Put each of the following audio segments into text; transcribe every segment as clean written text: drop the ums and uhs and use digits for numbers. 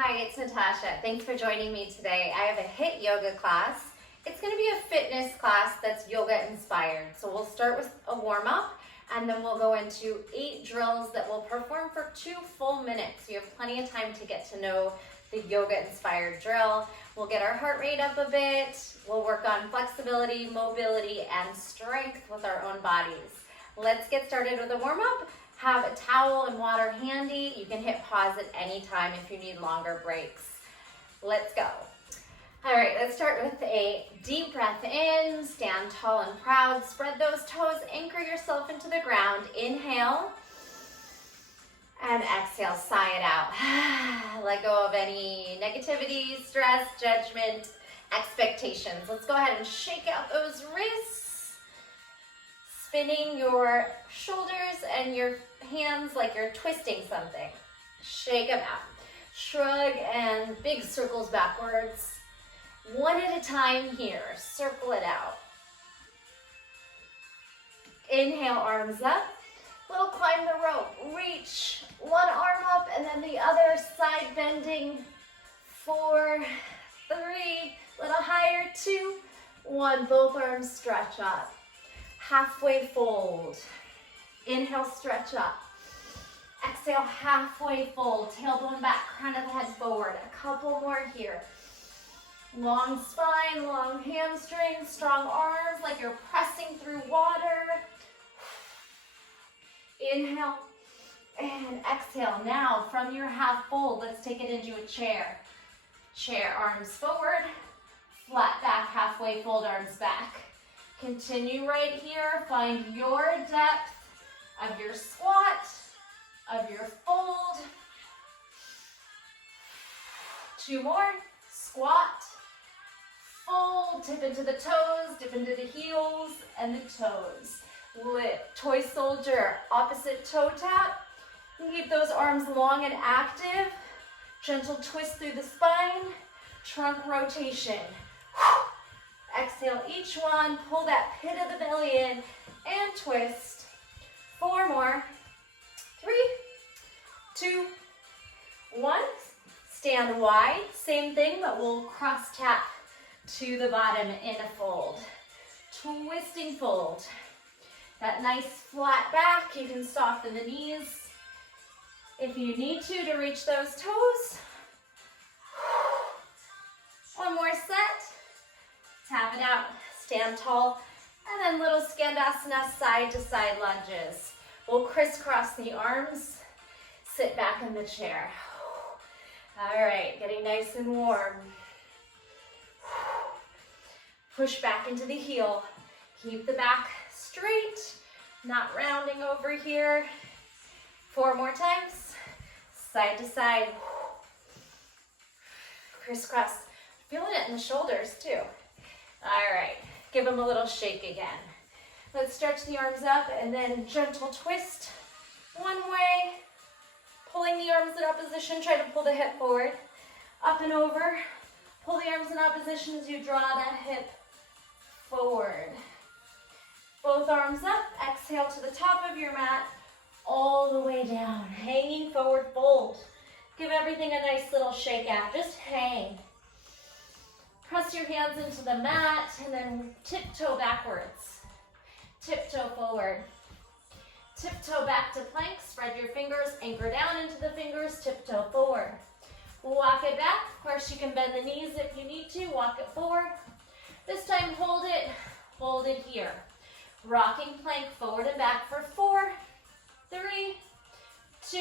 Hi, it's Natasha. Thanks for joining me today. I have a HIIT yoga class. It's going to be a fitness class that's yoga inspired. So we'll start with a warm-up and then we'll go into 8 drills that we'll perform for 2 full minutes. So you have plenty of time to get to know the yoga inspired drill. We'll get our heart rate up a bit. We'll work on flexibility, mobility, and strength with our own bodies. Let's get started with a warm-up. Have a towel and water handy. You can hit pause at any time if you need longer breaks. Let's go. All right, let's start with a deep breath in. Stand tall and proud. Spread those toes. Anchor yourself into the ground. Inhale. And exhale, sigh it out. Let go of any negativity, stress, judgment, expectations. Let's go ahead and shake out those wrists. Spinning your shoulders and your hands like you're twisting something. Shake them out. Shrug and big circles backwards. One at a time here. Circle it out. Inhale, arms up. Little climb the rope. Reach. One arm up and then the other side bending. 4, 3, little higher, 2, 1. Both arms stretch up. Halfway fold. Inhale, stretch up. Exhale, halfway fold. Tailbone back, crown of the head forward. A couple more here. Long spine, long hamstrings, strong arms like you're pressing through water. Inhale and exhale. Now from your half fold, let's take it into a chair. Chair, arms forward. Flat back, halfway fold, arms back. Continue right here. Find your depth of your squat, of your fold. 2 more. Squat, fold, tip into the toes, dip into the heels and the toes. Lift, toy soldier, opposite toe tap. Keep those arms long and active. Gentle twist through the spine. Trunk rotation. Exhale each one, pull that pit of the belly in and twist. 4 more. 3, 2, 1. Stand wide. Same thing, but we'll cross tap to the bottom in a fold. Twisting fold. That nice flat back, you can soften the knees if you need to reach those toes. 1 more set. Tap it out, stand tall, and then little skandasana, side to side lunges. We'll crisscross the arms, sit back in the chair. All right, getting nice and warm. Push back into the heel. Keep the back straight, not rounding over here. 4 more times, side to side. Crisscross, feeling it in the shoulders too. All right, give them a little shake again. Let's stretch the arms up and then gentle twist. One way, pulling the arms in opposition, try to pull the hip forward. Up and over, pull the arms in opposition as you draw that hip forward. Both arms up, exhale to the top of your mat, all the way down. Hanging forward fold. Give everything a nice little shake out, just hang. Press your hands into the mat and then tiptoe backwards. Tiptoe forward. Tiptoe back to plank. Spread your fingers, anchor down into the fingers, tiptoe forward. Walk it back. Of course, you can bend the knees if you need to. Walk it forward. This time, hold it here. Rocking plank forward and back for 4, 3, 2,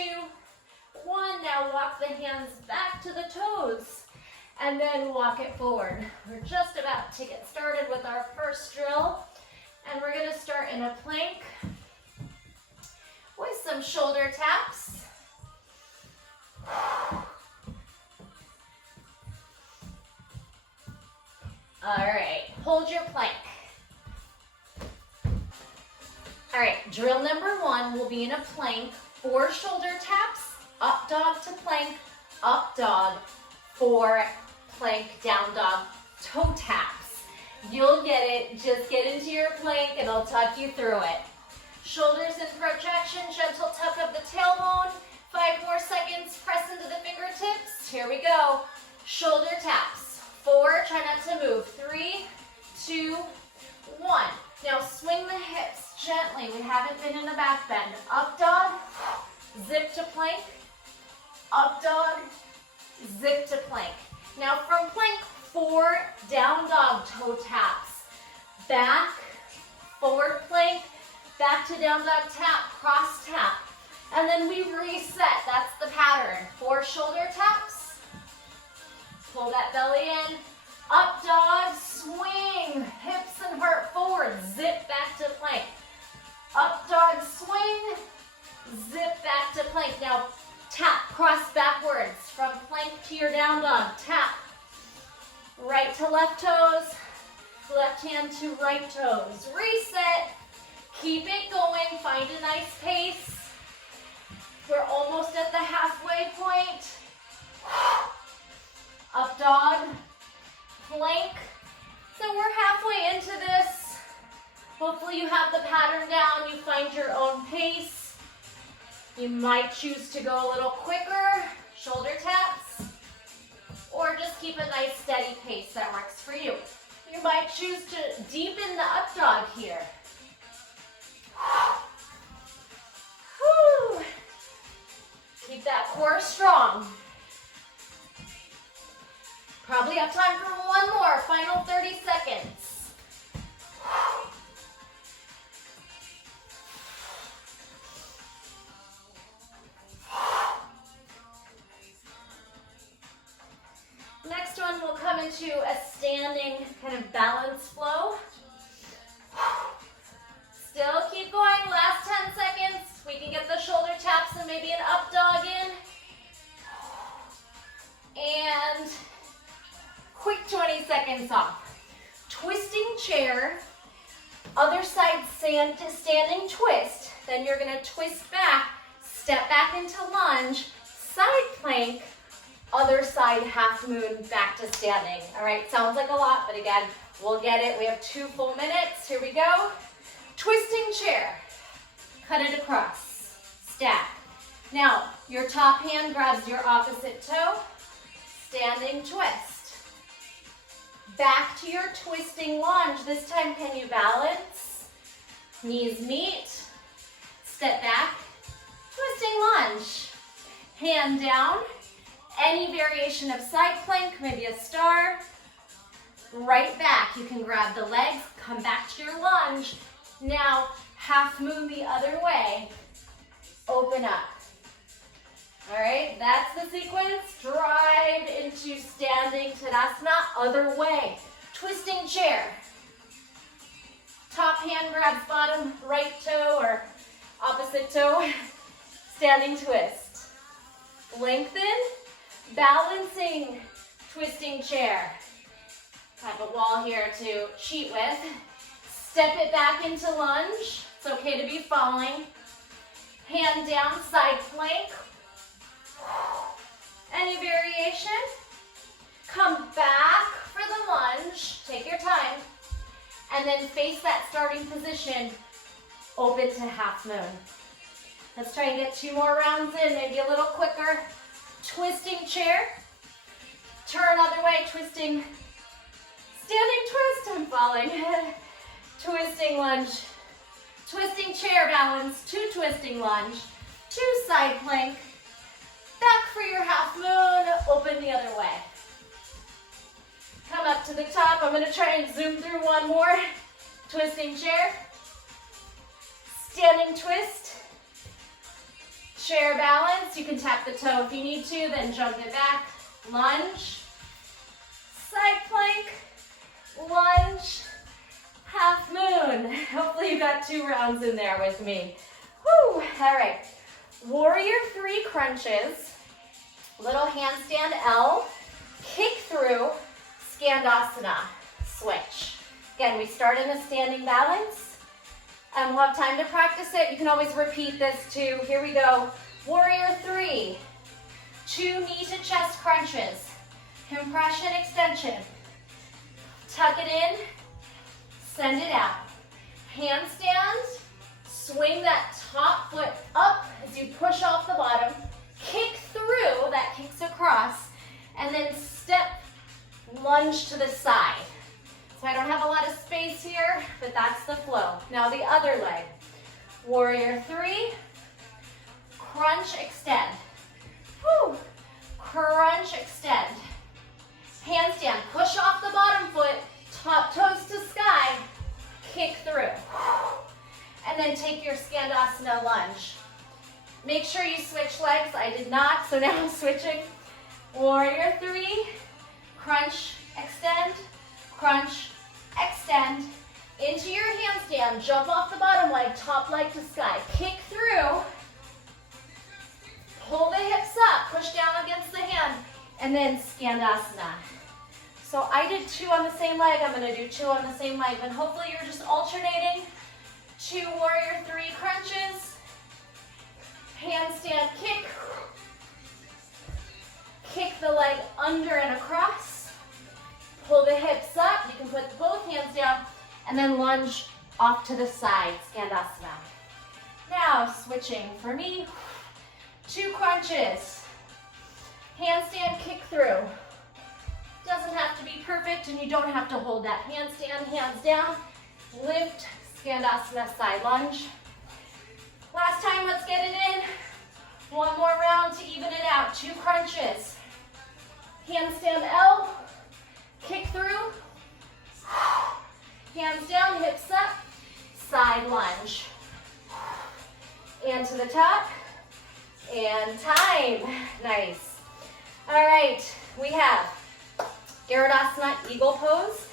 1. Now walk the hands back to the toes. And then walk it forward. We're just about to get started with our first drill. And we're going to start in a plank with some shoulder taps. All right, hold your plank. All right, drill number 1 will be in a plank, 4 shoulder taps, up dog to plank, up dog, 4 plank, down dog, toe taps. You'll get it. Just get into your plank and I'll talk you through it. Shoulders in projection, gentle tuck of the tailbone. 5 more seconds, press into the fingertips. next. Here we go. Shoulder taps. 4, try not to move. 3, 2, 1. Now swing the hips gently. We haven't been in a back bend. Up dog, zip to plank. Up dog, zip to plank. Now from plank, 4 down dog toe taps. Back, forward plank, back to down dog tap, cross tap. And then we reset, that's the pattern. 4 shoulder taps, pull that belly in, up dog, swing, hips and heart forward, zip back to plank. Up dog, swing, zip back to plank. Now tap, cross backwards, from plank to your down dog, tap. Right to left toes, left hand to right toes. Reset, keep it going, find a nice pace. We're almost at the halfway point. Up dog, plank. So we're halfway into this. Hopefully you have the pattern down, you find your own pace. You might choose to go a little quicker, shoulder taps, or just keep a nice steady pace that works for you. You might choose to deepen the up dog here. Whew. Keep that core strong. Probably have time for one more, final 30 seconds. Next one, we'll come into a standing kind of balance flow. Still keep going, last 10 seconds. We can get the shoulder taps and maybe an up dog in. And quick 20 seconds off. Twisting chair, other side standing twist. Then you're gonna twist back, step back into lunge, side plank, other side half moon, back to standing. All right, sounds like a lot, but again, we'll get it. We have 2 full minutes. Here we go. Twisting chair, cut it across, stack. Now, your top hand grabs your opposite toe, standing twist. Back to your twisting lunge. This time, can you balance? Knees meet, step back, twisting lunge. Hand down, any variation of side plank, maybe a star. Right back, you can grab the legs, come back to your lunge. Now, half moon the other way, open up. All right, that's the sequence. Drive into standing Tadasana, other way. Twisting chair. Top hand grabs bottom right toe or opposite toe. Standing twist. Lengthen, balancing, twisting chair. Have a wall here to cheat with. Step it back into lunge. It's okay to be falling. Hand down, side plank. Any variation. Come back for the lunge. Take your time. And then face that starting position. Open to half moon. Let's try and get 2 more rounds in, maybe a little quicker. Twisting chair. Turn other way, twisting. Standing twist, I'm falling. Twisting lunge. Twisting chair balance, 2 twisting lunge. 2 side plank. Back for your half moon, open the other way. Come up to the top. I'm gonna try and zoom through one more. Twisting chair. Standing twist. Chair balance. You can tap the toe if you need to, then jump it back. Lunge. Side plank. Lunge. Half moon. Hopefully you got 2 rounds in there with me. Whew. All right. Warrior 3 crunches. Little handstand L. Kick through. Skandasana. Switch. Again, we start in a standing balance. And we'll have time to practice it. You can always repeat this too. Here we go. Warrior 3. 2 knee to chest crunches. Compression, extension. Tuck it in. Send it out. Handstand. Swing that top foot up as you push off the bottom. Kick through. That kicks across. and then step, lunge to the side. So I don't have a lot of space here, but that's the flow. Now the other leg. Warrior three, crunch, extend. Woo. Crunch, extend. Handstand, push off the bottom foot, top toes to sky, kick through. And then take your Skandasana lunge. Make sure you switch legs. I did not, so now I'm switching. Warrior three, crunch, extend, crunch, extend. Into your handstand, jump off the bottom leg, top leg to sky. Kick through. Pull the hips up, push down against the hand, and then Skandasana. So I did 2 on the same leg. I'm going to do 2 on the same leg, but hopefully you're just alternating. 2 warrior three crunches. Handstand kick. Kick the leg under and across. Pull the hips up. You can put both hands down and then lunge off to the side, Skandasana. Now switching for me. 2 crunches. Handstand kick through. Doesn't have to be perfect and you don't have to hold that handstand, hands down. Lift, Skandasana side lunge. Last time, let's get it in. 1 more round to even it out. 2 crunches. Handstand L, kick through. Hands down, hips up, side lunge. And to the top, and time. Nice. All right, we have Garudasana, eagle pose.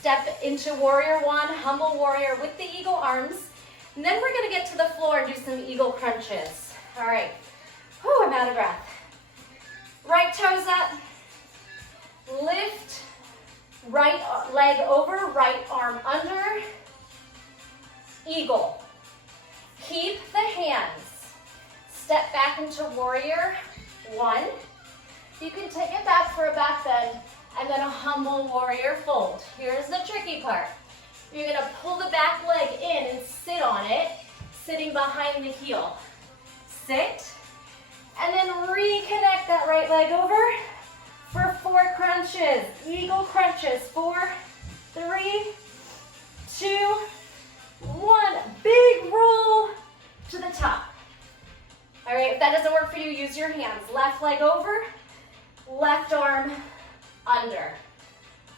Step into warrior one, humble warrior with the eagle arms. And then we're gonna get to the floor and do some eagle crunches. All right, whew, I'm out of breath. Right toes up, lift, right leg over, right arm under, eagle. Keep the hands. Step back into warrior one. You can take it back for a back bend and then a humble warrior fold. Here's the tricky part. You're gonna pull the back leg in and sit on it, sitting behind the heel. Sit, and then reconnect that right leg over for 4 crunches. Eagle crunches, 4, 3, 2, 1. Big roll to the top. All right, if that doesn't work for you, use your hands. Left leg over, left arm under.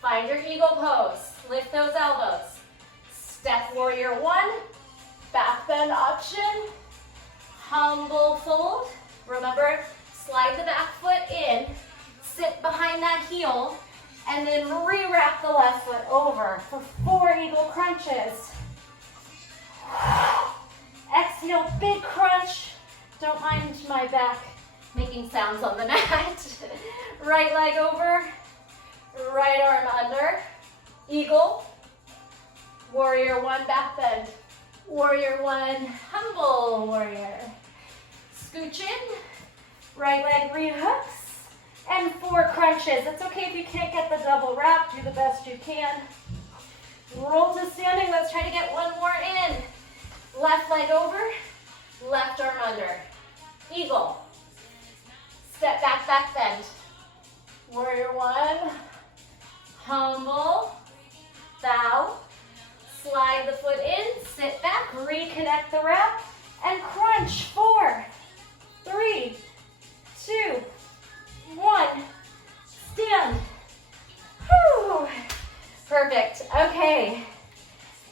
Find your eagle pose. Lift those elbows. Step warrior one, back bend option, humble fold. Remember, slide the back foot in, sit behind that heel, and then re-wrap the left foot over for 4 eagle crunches. Exhale, big crunch. Don't mind my back making sounds on the mat. Right leg over, right arm under, eagle, warrior one, back bend, warrior one, humble warrior. Scooch in, right leg rehooks, and 4 crunches. It's okay if you can't get the double wrap, do the best you can. Roll to standing, let's try to get 1 more in. Left leg over, left arm under, eagle. Step back, back bend. Warrior one, humble, bow, slide the foot in, sit back, reconnect the wrap, and crunch. 4, 3, 2, 1. Stand. Whew. Perfect. Okay.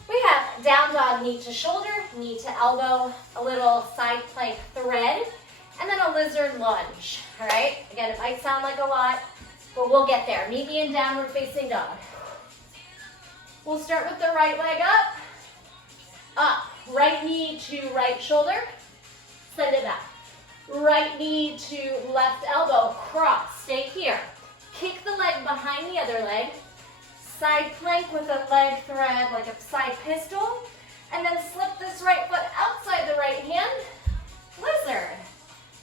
We have down dog, knee to shoulder, knee to elbow, a little side plank thread, and then a lizard lunge. All right? Again, it might sound like a lot, but we'll get there. Meet me in downward facing dog. We'll start with the right leg up, up. Right knee to right shoulder, send it back. Right knee to left elbow, cross, stay here. Kick the leg behind the other leg, side plank with a leg thread like a side pistol, and then slip this right foot outside the right hand, lizard.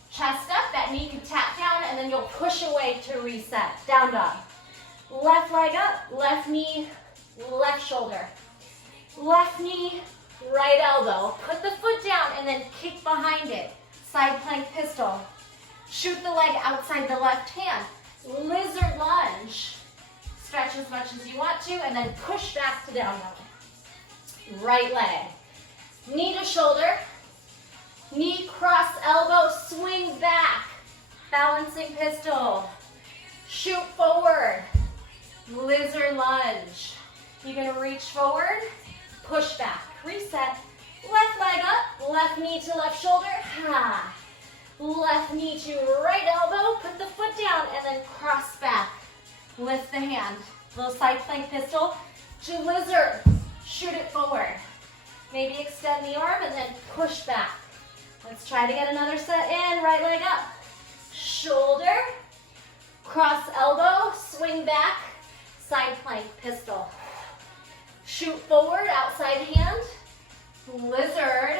Chest up, that knee can tap down, and then you'll push away to reset. Down dog. Left leg up, left knee, left shoulder. Left knee, right elbow. Put the foot down and then kick behind it. Side plank pistol. Shoot the leg outside the left hand. lizard lunge. Stretch as much as you want to, and then push back to down dog. Right leg. Knee to shoulder. Knee cross elbow, swing back. Balancing pistol. Shoot forward. Lizard lunge. You're gonna reach forward, push back, reset. Left leg up, left knee to left shoulder. Ha. Left knee to right elbow, put the foot down, and then cross back. Lift the hand. Little side plank pistol to lizard. Shoot it forward. Maybe extend the arm and then push back. Let's try to get another set in. Right leg up. Shoulder. Cross elbow. Swing back. Side plank pistol. Shoot forward. Outside hand. Lizard.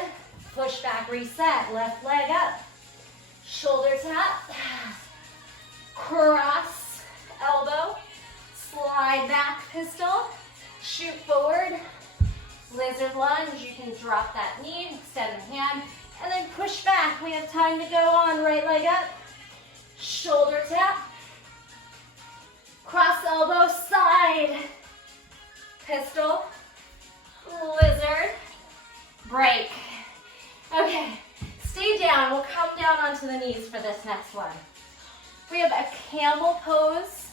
Push back. Reset. Left leg up. Shoulder tap. Cross elbow. Slide back pistol. Shoot forward. Lizard lunge. You can drop that knee, extend the hand, and then push back. We have time to go on. Right leg up. Shoulder tap. Cross elbow, side. Pistol. Lizard. Break. Okay. Stay down. We'll come down onto the knees for this next one. We have a camel pose.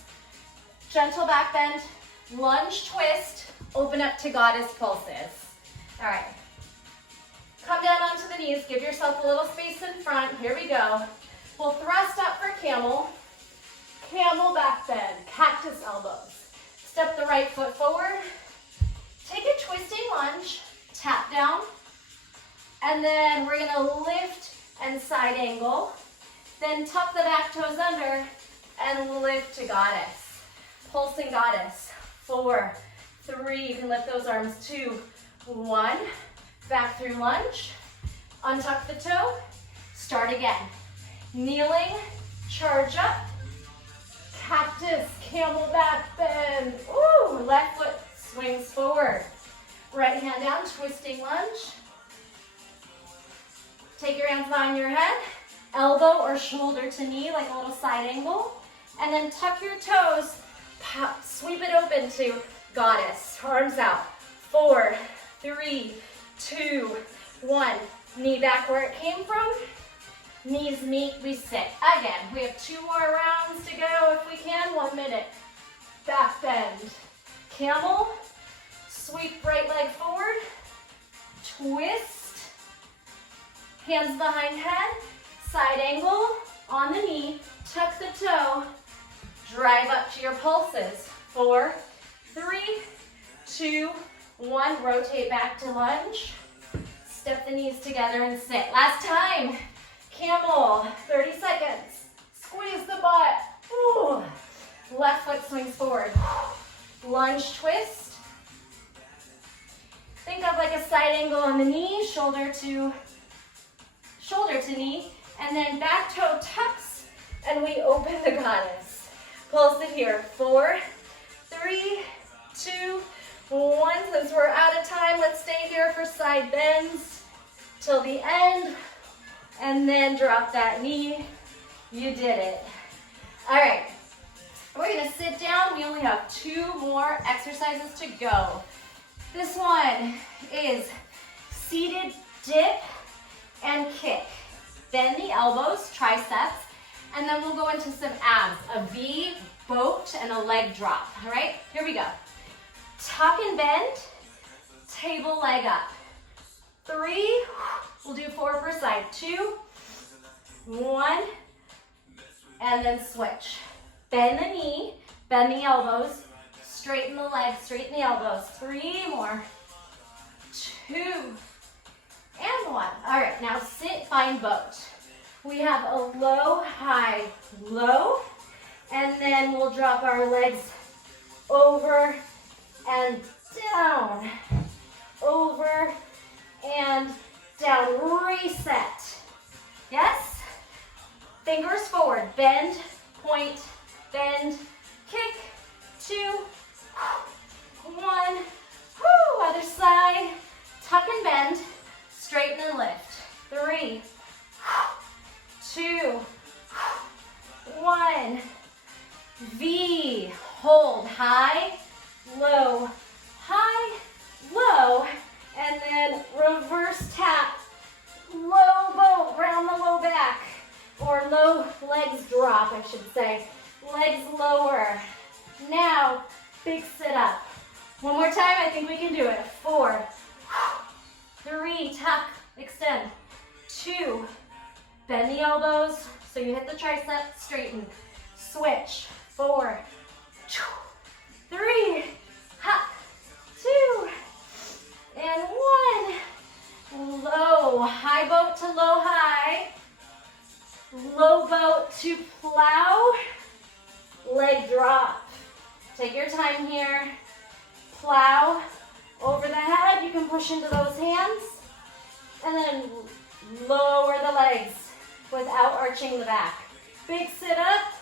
Gentle back bend. Lunge twist. Open up to goddess pulses. All right. Come down onto the knees. Give yourself a little space in front. Here we go. We'll thrust up for camel. Camel back bend. Cactus elbows. Step the right foot forward. Take a twisting lunge. Tap down. And then we're going to lift and side angle. Then tuck the back toes under and lift to goddess. Pulsing goddess. 4, 3, you can lift those arms. 2, 1. Back through lunge. Untuck the toe. Start again. Kneeling, charge up. Cactus, camel back bend. Ooh, left foot swings forward. Right hand down, twisting lunge. Take your hands behind your head. Elbow or shoulder to knee, like a little side angle. And then tuck your toes. Pop, sweep it open to goddess. Arms out. 4, 3, 2, 1. Knee back where it came from. Knees meet, we sit. Again, we have 2 more rounds to go if we can. 1 minute. Back bend. Camel. Sweep right leg forward. Twist. Hands behind head. Side angle on the knee. Tuck the toe. Drive up to your pulses. 4, 3, 2, 1. Rotate back to lunge. Step the knees together and sit. Last time. Camel. 30 seconds. Squeeze the butt. Ooh. Left foot swings forward. Lunge twist. Think of like a side angle on the knee, shoulder to knee, and then back toe tucks, and we open the goddess. Pulse it here. 4, 3, 2, 1. Since we're out of time, let's stay here for side bends till the end, and then drop that knee. You did it. All right. We're going to sit down. We only have 2 more exercises to go. This one is seated dip and kick. Bend the elbows, triceps, and then we'll go into some abs. A V, boat, and a leg drop. All right, here we go. Tuck and bend, table leg up. 3, we'll do 4 per side. 2, 1, and then switch. Bend the knee, bend the elbows, straighten the legs, straighten the elbows. 3 more. 2, and 1. All right, now sit, find boat. We have a low, high, low, and then we'll drop our legs over and down, over and down. Reset. Yes? Fingers forward. Bend, point, bend, kick. 2, 1. Woo, other side. Tuck and bend. Straighten and lift. 3, 2, 1. V, hold, high, low, and then reverse tap, low boat, round the low back, or low legs drop, I should say. Legs lower. Now, big sit up. One more time, I think we can do it. 4, 3, tuck, extend. 2, bend the elbows so you hit the tricep, straighten. Switch. 4, 3, 2, and 1. Low, high boat to low high. Low boat to plow. Leg drop. Take your time here. Plow over the head. You can push into those hands. And then lower the legs without arching the back. Big sit up.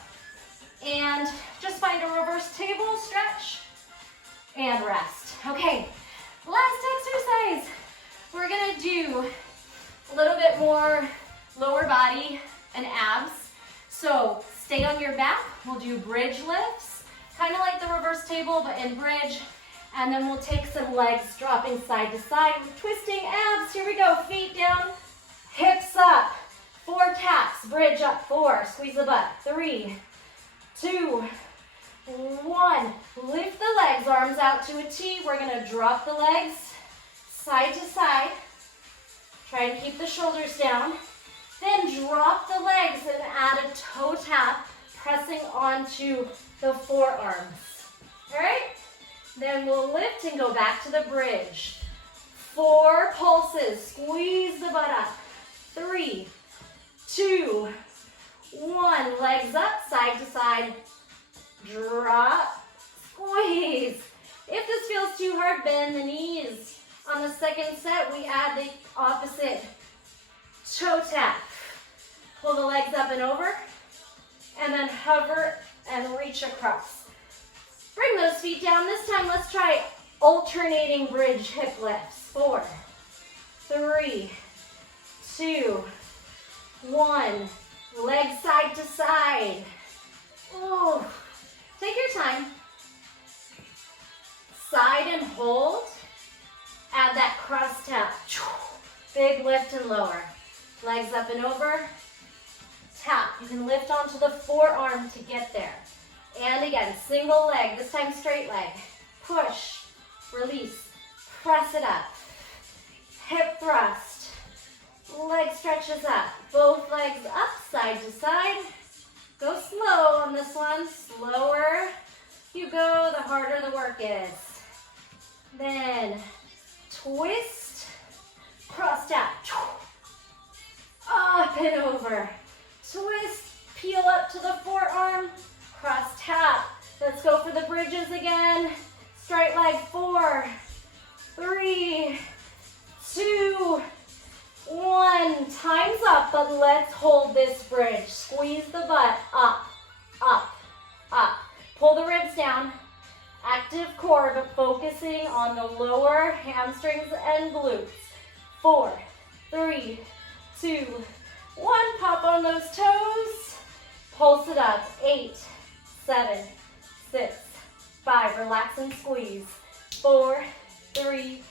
And just find a reverse table, stretch, and rest. Okay, last exercise. We're gonna do a little bit more lower body and abs. So stay on your back. We'll do bridge lifts, kind of like the reverse table, but in bridge. And then we'll take some legs dropping side to side, twisting abs. Here we go, feet down, hips up. 4 taps, bridge up, 4, squeeze the butt, 3, 2, 1. Lift the legs, arms out to a T. We're gonna drop the legs side to side. Try and keep the shoulders down. Then drop the legs and add a toe tap, pressing onto the forearms. All right? Then we'll lift and go back to the bridge. 4 pulses, squeeze the butt up. 3, 2, 1, legs up, side to side, drop, squeeze. If this feels too hard, bend the knees. On the second set, we add the opposite toe tap. Pull the legs up and over, and then hover and reach across. Bring those feet down. This time, let's try alternating bridge hip lifts. 4, 3, 2, 1. Legs side to side. Oh, take your time. Side and hold. Add that cross tap. Big lift and lower. Legs up and over. Tap. You can lift onto the forearm to get there. And again, single leg. This time straight leg. Push. Release. Press it up. Hip thrust. Leg stretches up. Both legs up, side to side. Go slow on this one. Slower you go, the harder the work is. Then twist, cross tap. Up and over. Twist, peel up to the forearm, cross tap. Let's go for the bridges again. Straight leg, 4, 3, 2, 1. Time's up, but let's hold this bridge. Squeeze the butt up, up, up. Pull the ribs down. Active core, but focusing on the lower hamstrings and glutes. 4, 3, 2, 1. Pop on those toes. Pulse it up. 8, 7, 6, 5. Relax and squeeze. 4, 3,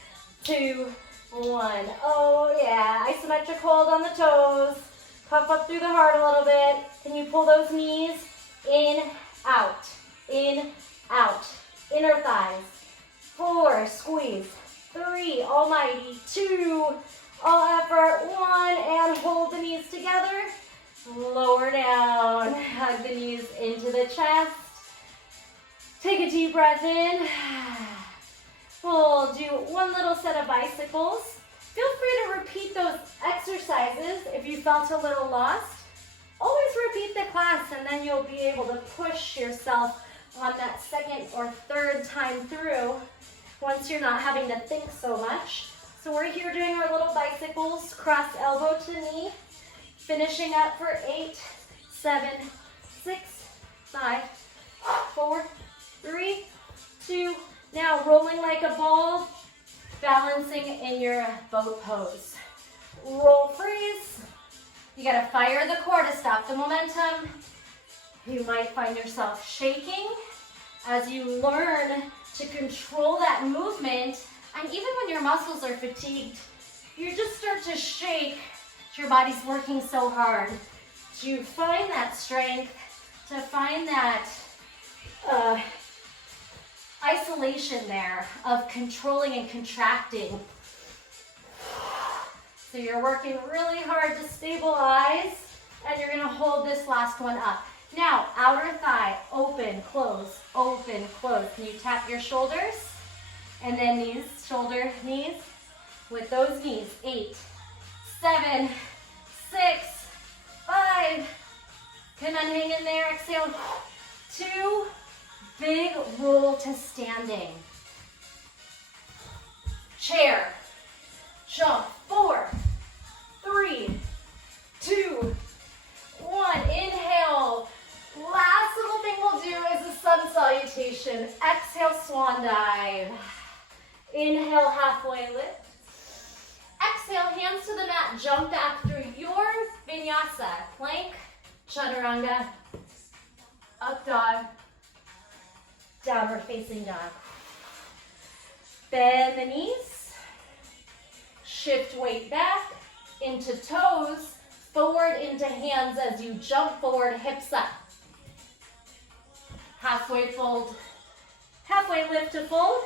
2, 1. Oh yeah, isometric hold on the toes. Puff up through the heart a little bit. Can you pull those knees in, out, inner thighs. 4, squeeze. 3, almighty. 2, all effort. 1, and hold the knees together. Lower down. Hug the knees into the chest. Take a deep breath in. We'll do one little set of bicycles. Feel free to repeat those exercises if you felt a little lost. Always repeat the class, and then you'll be able to push yourself on that second or third time through once you're not having to think so much. So we're here doing our little bicycles, cross elbow to knee, finishing up for 8, 7, 6, 5, 4, 3, 2, now rolling like a ball, balancing in your boat pose. Roll freeze. You gotta fire the core to stop the momentum. You might find yourself shaking as you learn to control that movement. And even when your muscles are fatigued, you just start to shake. Your body's working so hard to find that strength, to find that isolation there of controlling and contracting. So you're working really hard to stabilize, and you're gonna hold this last one up. Now, outer thigh, open, close, open, close. Can you tap your shoulders? And then knees, shoulder, knees. With those knees, 8, 7, 6, 5. Come on, hang in there, exhale. 2, big roll to standing. Chair, jump, 4, 3, 2, 1. Inhale. Last little thing we'll do is a sun salutation. Exhale, swan dive. Inhale, halfway lift. Exhale, hands to the mat. Jump back through your vinyasa. Plank, chaturanga, up dog, downward facing dog. Bend the knees. Shift weight back into toes. Forward into hands as you jump forward, hips up. Halfway fold, halfway lift to fold,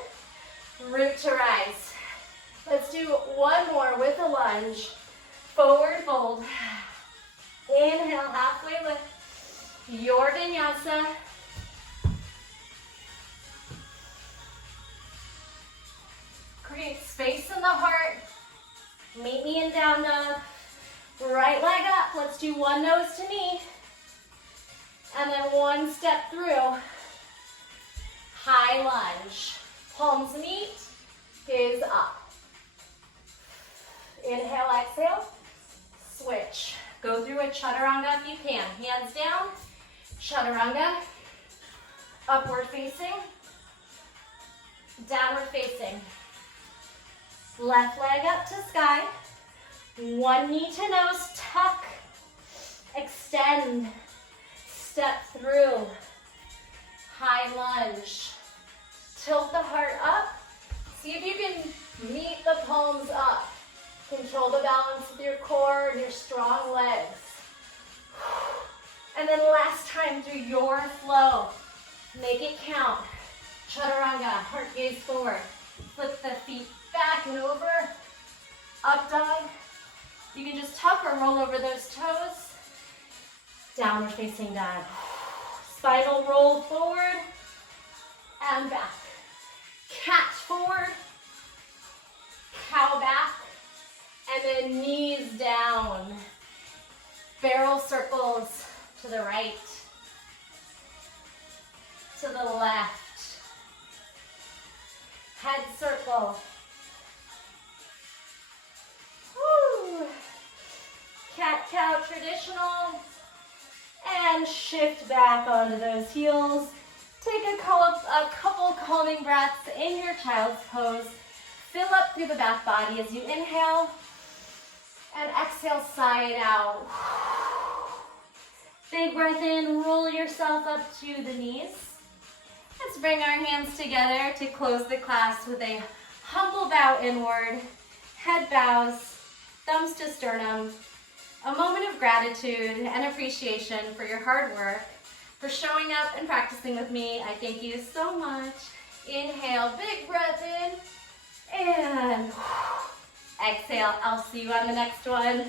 root to rise. Let's do one more with a lunge. Forward fold. Inhale, halfway lift. Your vinyasa. Create space in the heart. Meet me in down dog. Right leg up. Let's do one nose to knee. And then one step through. High lunge. Palms meet. Gaze up. Inhale, exhale. Switch. Go through a chaturanga if you can. Hands down. Chaturanga. Upward facing. Downward facing. Left leg up to sky. One knee to nose, tuck, extend, step through, high lunge. Tilt the heart up. See if you can meet the palms up. Control the balance with your core and your strong legs. And then last time through your flow. Make it count. Chaturanga, heart gaze forward. Flip the feet back and over. Up dog. You can just tuck or roll over those toes. Downward facing dog. Spinal roll forward and back. Cat forward, cow back, and then knees down. Barrel circles to the right, to the left. Head circle. Woo. Cat cow traditional. And shift back onto those heels. Take a couple calming breaths in your child's pose. Fill up through the back body as you inhale. And exhale, sigh it out. Big breath in, roll yourself up to the knees. Let's bring our hands together to close the class with a humble bow inward. Head bows, thumbs to sternum. A moment of gratitude and appreciation for your hard work, for showing up and practicing with me. I thank you so much. Inhale, big breath in, and exhale. I'll see you on the next one.